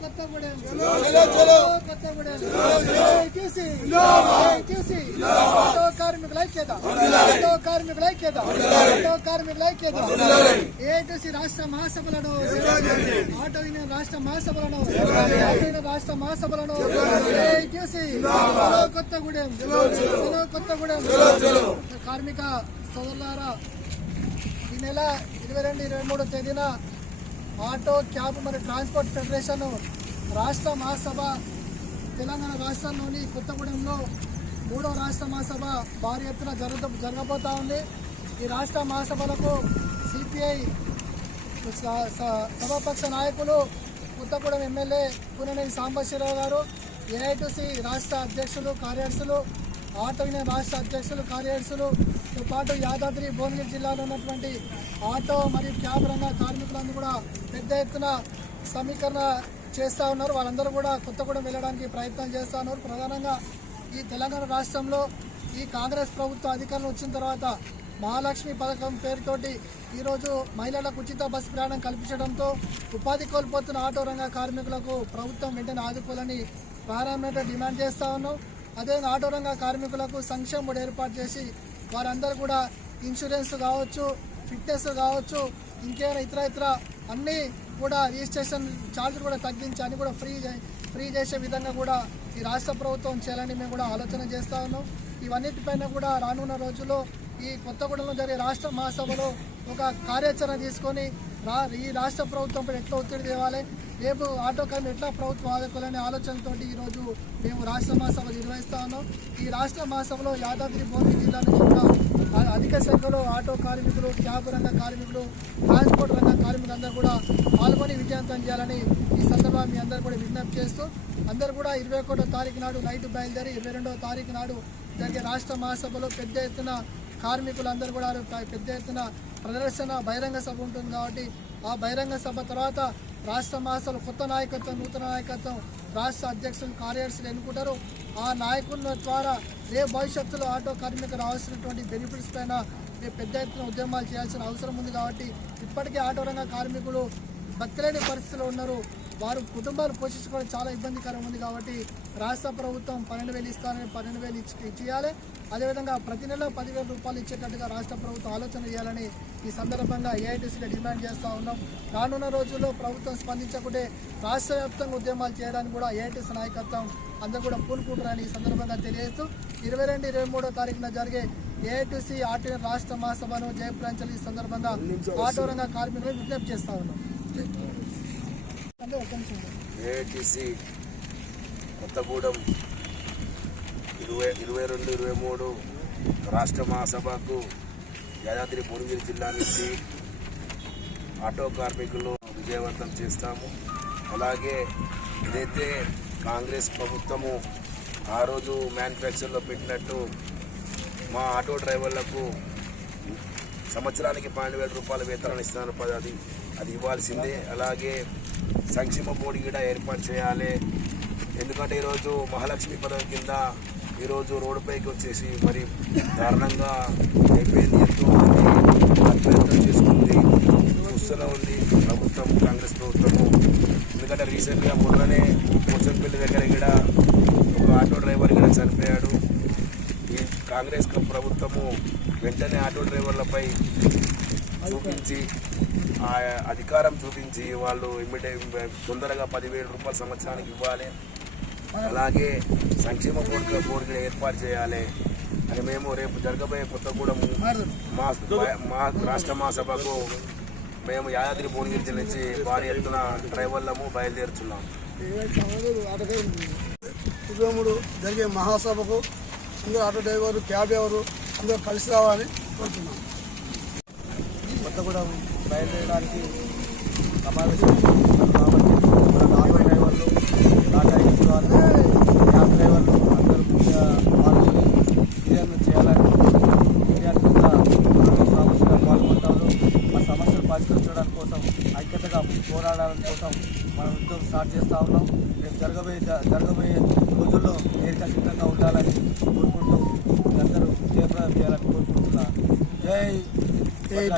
Kothagudem Kothagudem ATC ATC కార్మికుల ఐక్యత కార్మికుల ఐక్యత కార్మికుల ఐక్యత ఏటీసీ రాష్ట్ర మహాసభలను ఆటో యూనియన్ రాష్ట్ర మహాసభలను రాష్ట్ర మహాసభలను ఏటీసీ కొత్తగూడెం కొత్తగూడెం కార్మిక సోదరులారా ఈ నెల ఇరవై రెండు ఇరవై మూడో తేదీన ఆటో క్యాబ్ మరియు ట్రాన్స్పోర్ట్ ఫెడరేషన్ రాష్ట్ర మహాసభ తెలంగాణ రాష్ట్రంలోని కొత్తగూడెంలో మూడో రాష్ట్ర మహాసభ భారీ ఎత్తున జరగ జరగబోతూ ఉంది. ఈ రాష్ట్ర మహాసభలకు సిపిఐ స- స- సభాపక్ష నాయకులు కొత్తగూడెం ఎమ్మెల్యే కూననేని సాంబశివరావు గారు ఏఐటిసి రాష్ట్ర అధ్యక్షులు కార్యదర్శులు ఆటో యూనియన్ రాష్ట్ర అధ్యక్షులు కార్యదర్శులు తో పాటు యాదాద్రి భువనగిరి జిల్లాలో ఉన్నటువంటి ఆటో మరియు క్యాబ్ రంగ కార్మికులందరూ కూడా పెద్ద ఎత్తున సమీకరణ చేస్తూ ఉన్నారు. వాళ్ళందరూ కూడా కొత్తగూడెం వెళ్ళడానికి ప్రయత్నం చేస్తూ ఉన్నారు. ప్రధానంగా ఈ తెలంగాణ రాష్ట్రంలో ఈ కాంగ్రెస్ ప్రభుత్వం అధికారంలో వచ్చిన తర్వాత మహాలక్ష్మి పథకం పేరుతోటి ఈరోజు మహిళలకు ఉచిత బస్సు ప్రయాణం కల్పించడంతో ఉపాధి కోల్పోతున్న ఆటో రంగ కార్మికులకు ప్రభుత్వం వెంటనే ఆదుకోవాలని ప్రారంభంగా డిమాండ్ చేస్తా ఉన్నాం. అదేవిధంగా ఆటో రంగ కార్మికులకు సంక్షేమం ఏర్పాటు చేసి వారందరూ కూడా ఇన్సూరెన్స్ కావచ్చు ఫిట్నెస్ కావచ్చు ఇంకేమైనా ఇతర ఇతర అన్నీ కూడా రిజిస్ట్రేషన్ ఛార్జీలు కూడా తగ్గించి అన్ని కూడా ఫ్రీ ఫ్రీ చేసే విధంగా కూడా ఈ రాష్ట్ర ప్రభుత్వం చేయాలని మేము కూడా ఆలోచన చేస్తా ఉన్నాం. ఇవన్నిటిపైన కూడా రానున్న రోజుల్లో ఈ కొత్తగూడెంలో జరిగే రాష్ట్ర మహాసభలో ఒక కార్యాచరణ తీసుకొని ఈ రాష్ట్ర ప్రభుత్వంపై ఎట్లా ఒత్తిడి తేవాలి? రేపు ఆటో కార్మి ఎట్లా ప్రభుత్వం ఆదుకోవాలనే ఆలోచనతోటి ఈరోజు మేము రాష్ట్ర మహాసభ నిర్వహిస్తా ఉన్నాం ఈ రాష్ట్ర మహాసభలో యాదాద్రి భువనగిరి జిల్లా నుంచి అధిక సంఖ్యలో ఆటో కార్మికులు క్యాబ్ రంగ కార్మికులు ట్రాన్స్పోర్ట్ రంగ కార్మికులు అందరూ కూడా పాల్గొని విజయవంతం చేయాలని ఈ సందర్భంగా మీ అందరూ కూడా విజ్ఞప్తి చేస్తూ అందరూ కూడా ఇరవై ఒకటో తారీఖు నాడు నైట్ బయలుదేరి ఇరవై రెండవ తారీఖు నాడు జరిగే రాష్ట్ర మహాసభలో పెద్ద ఎత్తున కార్మికులందరూ కూడా పెద్ద ఎత్తున ప్రదర్శన బహిరంగ సభ ఉంటుంది కాబట్టి ఆ బహిరంగ సభ తర్వాత రాష్ట్ర మహాసభలో కొత్త నాయకత్వం నూతన నాయకత్వం రాష్ట్ర అధ్యక్షులు కార్యదర్శులు ఎన్నుకుంటారు. ఆ నాయకుల ద్వారా రేపు భవిష్యత్తులో ఆటో కార్మికులు రావాల్సినటువంటి బెనిఫిట్స్ పైన రేపు పెద్ద ఎత్తున ఉద్యమాలు చేయాల్సిన అవసరం ఉంది కాబట్టి ఇప్పటికే ఆటో రంగ కార్మికులు బతిలేని పరిస్థితిలో ఉన్నారు. వారు కుటుంబాలు పోషించుకోవడం చాలా ఇబ్బందికరం ఉంది కాబట్టి రాష్ట్ర ప్రభుత్వం పన్నెండు వేలు ఇస్తారని పన్నెండు వేలు ఇచ్చి ఇచ్చేయాలి. అదేవిధంగా ప్రతి నెల పదివేల రూపాయలు ఇచ్చేటట్టుగా రాష్ట్ర ప్రభుత్వం ఆలోచన చేయాలని ఈ సందర్భంగా ఏఐటీసీగా డిమాండ్ చేస్తూ ఉన్నాం. రానున్న రోజుల్లో ప్రభుత్వం స్పందించకుంటే రాష్ట్ర వ్యాప్తంగా ఉద్యమాలు చేయడానికి కూడా ఏఐటీసీ నాయకత్వం అందరూ కూడా పూనుకుంటారని ఈ సందర్భంగా తెలియజేస్తూ ఇరవై రెండు ఇరవై మూడో తారీఖున జరిగే ఏఐటీసీ ఆర్టీ రాష్ట్ర మహాసభను జయప్రాంచల్ ఈ సందర్భంగా ఆటో రంగ కార్మికులు విజ్ఞప్తి చేస్తా ఉన్నాం. ఏఐటిసి కొత్తగూడెం ఇరవై ఇరవై రెండు ఇరవై మూడు రాష్ట్ర మహాసభకు యాదాద్రి భువనగిరి జిల్లా నుంచి ఆటో కార్మికులు విజయవంతం చేస్తాము. అలాగే ఏదైతే కాంగ్రెస్ ప్రభుత్వము ఆ రోజు మ్యానుఫ్యాక్చర్లో పెట్టినట్టు మా ఆటో డ్రైవర్లకు సంవత్సరానికి పన్నెండు వేల రూపాయల వేతనాలు ఇస్తున్నారు పది అది అది ఇవ్వాల్సిందే. అలాగే సంక్షేమ బోర్డు కూడా ఏర్పాటు చేయాలి. ఎందుకంటే ఈరోజు మహాలక్ష్మి పదవి కింద ఈరోజు రోడ్డుపైకి వచ్చేసి మరి దారుణంగా అయిపోయింది. ఎంతో ఆత్మహత్య చేసుకుంది. చూస్తూనే ఉంది ప్రభుత్వం కాంగ్రెస్ ప్రభుత్వము ఎందుకంటే రీసెంట్గా మొన్ననే పోచంపల్లి దగ్గర కూడా ఒక ఆటో డ్రైవర్ కూడా చనిపోయాడు. ఈ కాంగ్రెస్ ప్రభుత్వము వెంటనే ఆటో డ్రైవర్లపై చూపించి ఆ అధికారం చూపించి వాళ్ళు ఇమ్మీడియట్ తొందరగా పదివేల రూపాయల సంవత్సరానికి ఇవ్వాలి. అలాగే సంక్షేమ బోర్డు బోర్డు ఏర్పాటు చేయాలి. అని మేము రేపు జరగబోయే కొత్తగూడెం మా మా రాష్ట్ర మహాసభకు మేము యాదాద్రి భువనగిరి జిల్లా నుంచి భారీ ఎత్తున డ్రైవర్లము బయలుదేరుతున్నాం. ఇరవై జరిగే మహాసభకు ఆటో డ్రైవరు క్యాబ్ ఎవరు అందరూ కలిసి రావాలని కోరుతున్నాం. కొత్తగూడెం బయలుదేరడానికి సమావేశం ఆటో డ్రైవర్లు టాటా ఏసీ వాళ్ళు క్యాబ్ డ్రైవర్లు అందరూ పూర్తిగా పాల్గొని విజయం చేయాలని విద్యార్థులుగా సమస్యలు పాల్గొంటారు. మా సమస్యలు పరిష్కరించడానికి కోసం ఐక్యతగా పోరాడాలని కోసం స్టార్ట్ చేస్తూ ఉన్నాం. రేపు జరగబోయే జరగబోయే రోజుల్లో దీర్ఘసిద్ధంగా ఉండాలని కోరుకుంటూ అందరూ చేయాలని కోరుకుంటున్నా. జై జై.